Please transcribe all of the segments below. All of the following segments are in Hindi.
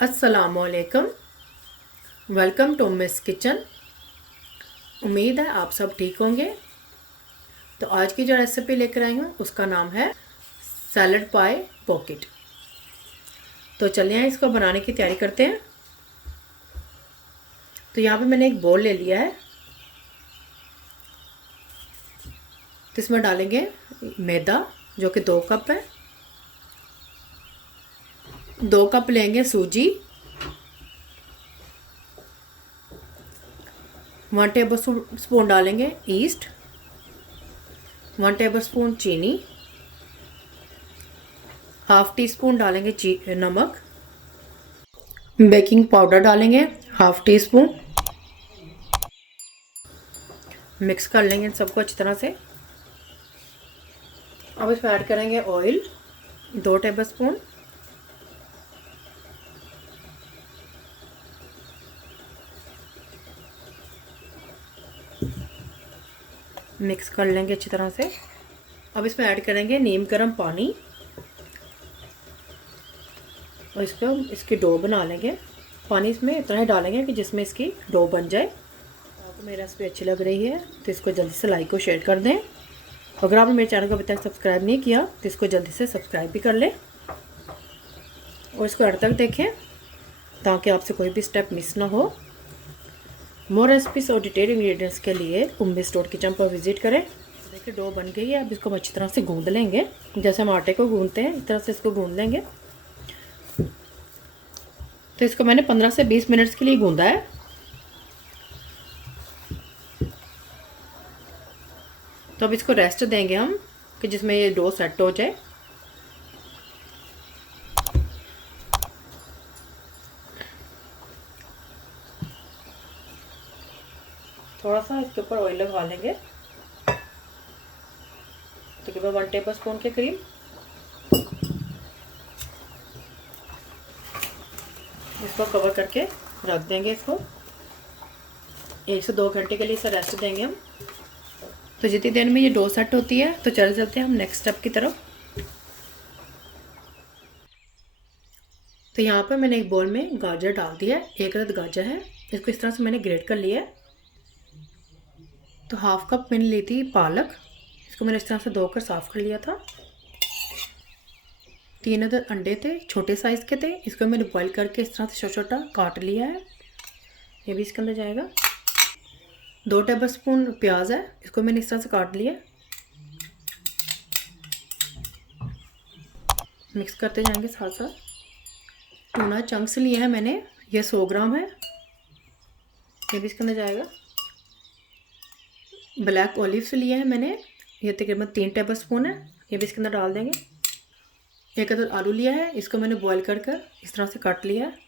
अस्सलामुअलैकुम। Welcome to miss kitchen. उम्मीद है आप सब ठीक होंगे। तो आज की जो रेसिपी लेकर आई हूँ उसका नाम है सैलड पाई पॉकेट। तो चलिए इसको बनाने की तैयारी करते हैं। तो यहाँ पे मैंने एक बोल ले लिया है, तो इसमें डालेंगे मैदा जो कि 2 कप है। 2 कप लेंगे सूजी, 1 टेबल स्पून डालेंगे ईस्ट, 1 टेबल स्पून चीनी, हाफ टी स्पून डालेंगे नमक, बेकिंग पाउडर डालेंगे हाफ टी स्पून। मिक्स कर लेंगे इन सबको अच्छी तरह से। अब इसमें ऐड करेंगे ऑयल 2 टेबल स्पून, मिक्स कर लेंगे अच्छी तरह से। अब इसमें ऐड करेंगे नीम गर्म पानी और इस पर इसकी डो बना लेंगे। पानी इसमें इतना ही डालेंगे कि जिसमें इसकी डो बन जाए। आपको मेरी रेसिपी अच्छी लग रही है तो इसको जल्दी से लाइक और शेयर कर दें। अगर आपने मेरे चैनल को अभी तक सब्सक्राइब नहीं किया तो इसको जल्दी से सब्सक्राइब भी कर लें और इसको अंत तक देखें ताकि आपसे कोई भी स्टेप मिस ना हो। मोर रेसिपीज और डिटेल इंग्रेडिएंट्स के लिए उम्मी स्टोर किचन पर विजिट करें। देखिए डो बन गई है। अब इसको हम अच्छी तरह से गूंद लेंगे, जैसे हम आटे को गूंदते हैं इस तरह से इसको गूंद लेंगे। तो इसको मैंने 15 से 20 मिनट्स के लिए गूंदा है। तो अब इसको रेस्ट देंगे हम कि जिसमें ये डो सेट हो जाए। थोड़ा सा इसके ऊपर ऑयल लगा लेंगे, तकरीबन 1 टेबल स्पून के करीब। इसको कवर करके रख देंगे। इसको 1 से 2 घंटे के लिए इसे रेस्ट देंगे हम। तो जितनी देर में ये डो सेट होती है तो चल चलते हैं हम नेक्स्ट स्टेप की तरफ। तो यहाँ पर मैंने एक बोल में गाजर डाल दिया है, 1 अदद गाजर है। इसको इस तरह से मैंने ग्रेट कर लिया है। तो हाफ कप मैंने ली थी पालक, इसको मैंने इस तरह से धोकर साफ़ कर लिया था। 3 अदद अंडे थे, छोटे साइज़ के थे, इसको मैंने बॉईल करके इस तरह से छोटा छोटा काट लिया है। ये भी इसके अंदर जाएगा। 2 टेबल स्पून प्याज है, इसको मैंने इस तरह से काट लिया। मिक्स करते जाएंगे साथ साथ। टूना चंक्स लिए हैं मैंने, ये 100 ग्राम है, ये भी इसके अंदर जाएगा। ब्लैक ऑलिव्स लिए हैं मैंने, ये तकरीबन 3 टेबल स्पून है, ये भी इसके अंदर डाल देंगे। 1 अदद आलू लिया है, इसको मैंने बॉईल कर कर इस तरह से काट लिया है।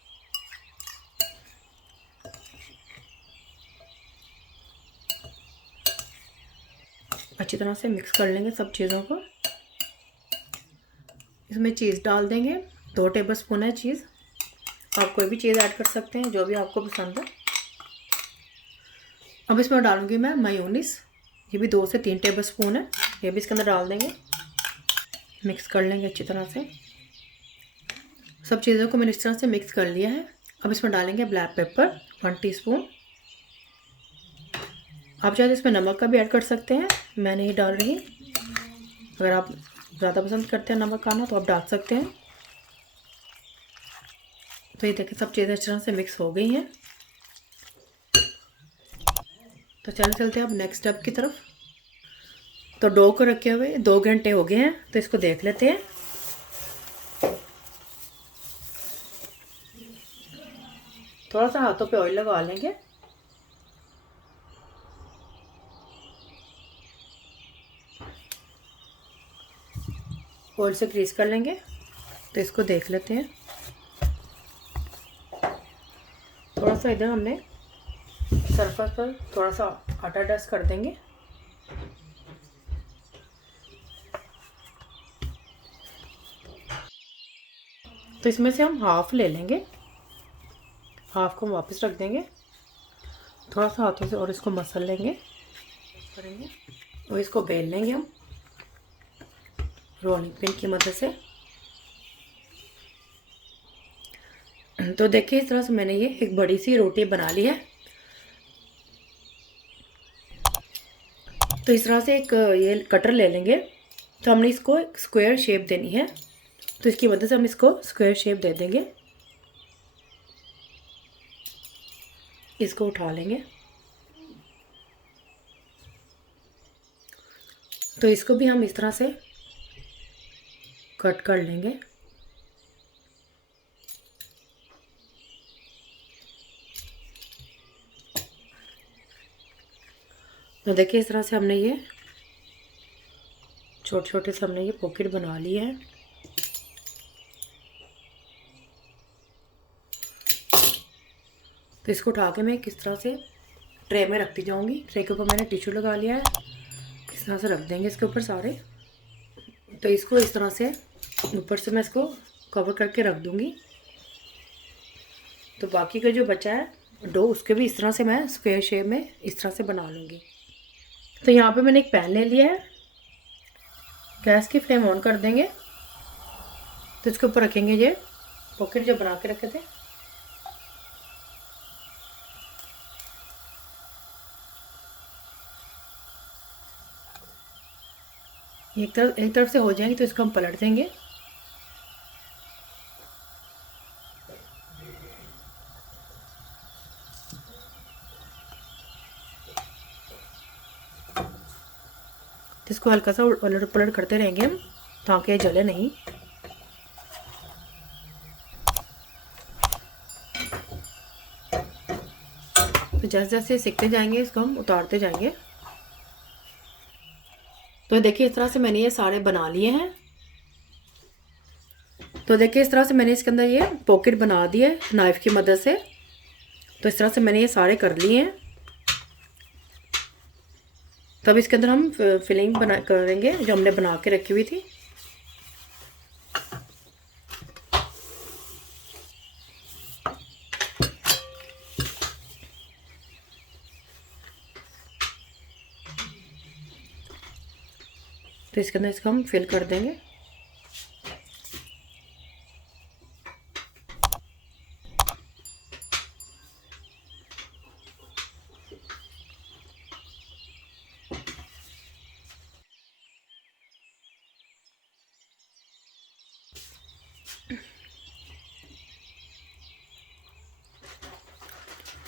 अच्छी तरह से मिक्स कर लेंगे सब चीज़ों को। इसमें चीज़ डाल देंगे, 2 टेबल स्पून है चीज़। आप कोई भी चीज़ ऐड कर सकते हैं जो भी आपको पसंद है। अब इसमें डालूंगी मैं मेयोनीज, ये भी 2 से 3 टेबल स्पून है, ये भी इसके अंदर डाल देंगे। मिक्स कर लेंगे अच्छी तरह से। सब चीज़ों को मैंने इस तरह से मिक्स कर लिया है। अब इसमें डालेंगे ब्लैक पेपर 1 टीस्पून। आप चाहे इसमें नमक का भी ऐड कर सकते हैं, मैं नहीं डाल रही। अगर आप ज़्यादा पसंद करते हैं नमक खाना तो आप डाल सकते हैं। तो ये देखिए सब चीज़ें इस तरह से मिक्स हो गई हैं। तो चलते हैं अब नेक्स्ट स्टेप की तरफ। तो डो को रखे हुए 2 घंटे हो गए हैं, तो इसको देख लेते हैं। थोड़ा सा हाथों पे ऑयल लगा लेंगे। ऑयल से ग्रीस कर लेंगे। तो इसको देख लेते हैं। थोड़ा सा इधर हमने सरफेस पर थोड़ा सा आटा डस्ट कर देंगे। तो इसमें से हम हाफ ले लेंगे, हाफ को हम वापस रख देंगे। थोड़ा सा हाथों से और इसको मसल लेंगे करेंगे और इसको बेल लेंगे हम रोलिंग पिन की मदद से। तो देखिए इस तरह से मैंने ये एक बड़ी सी रोटी बना ली है। तो इस तरह से एक ये कटर ले लेंगे। तो हमने इसको एक स्क्वायर शेप देनी है, तो इसकी मदद से हम इसको स्क्वायर शेप दे देंगे। इसको उठा लेंगे। तो इसको भी हम इस तरह से कट कर लेंगे। तो देखिए इस तरह से हमने ये छोटे छोटे से हमने ये पॉकेट बना लिए हैं। तो इसको उठा के मैं किस तरह से ट्रे में रखती जाऊंगी। ट्रे के ऊपर मैंने टिश्यू लगा लिया है, इस तरह से रख देंगे इसके ऊपर सारे। तो इसको इस तरह से ऊपर से मैं इसको कवर करके रख दूंगी। तो बाकी का जो बचा है डो, उसके भी इस तरह से मैं स्क्वायर शेप में इस तरह से बना लूँगी। तो यहाँ पे मैंने एक पैन ले लिया है, गैस की फ्लेम ऑन कर देंगे। तो इसके ऊपर रखेंगे ये पॉकेट जो बना के रखे थे। एक तरफ से हो जाएंगे तो इसको हम पलट देंगे। तो इसको हल्का सा उलट पलट करते रहेंगे हम, ताकि जले नहीं। तो जैसे जैसे सीखते जाएंगे इसको हम उतारते जाएंगे। तो देखिए इस तरह से मैंने ये सारे बना लिए हैं। तो देखिए इस तरह से मैंने इसके अंदर ये पॉकेट बना दिए नाइफ़ की मदद से। तो इस तरह से मैंने ये सारे कर लिए हैं। तब इसके अंदर हम फिलिंग बना करेंगे जो हमने बना के रखी हुई थी। तो इसके अंदर इसको हम फिल कर देंगे।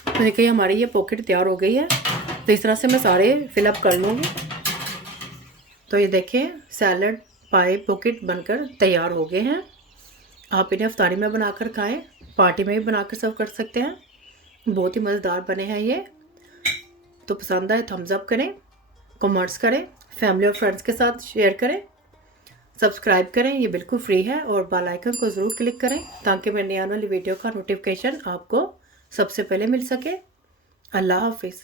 तो देखिए हमारी ये पॉकेट तैयार हो गई है। तो इस तरह से मैं सारे फिलअप कर लूँगी। तो ये देखिए सैलड पाए पॉकेट बनकर तैयार हो गए हैं। आप इन्हें अफ्तारी में बनाकर खाएं, पार्टी में भी बनाकर सर्व कर सकते हैं। बहुत ही मज़ेदार बने हैं ये। तो पसंद आए थम्स अप करें, कमेंट्स करें, फैमिली और फ्रेंड्स के साथ शेयर करें, सब्सक्राइब करें, ये बिल्कुल फ्री है। और बेल आइकन को ज़रूर क्लिक करें ताकि मेरी आने वाली वीडियो का नोटिफिकेशन आपको सबसे पहले मिल सके। अल्लाह हाफिज़।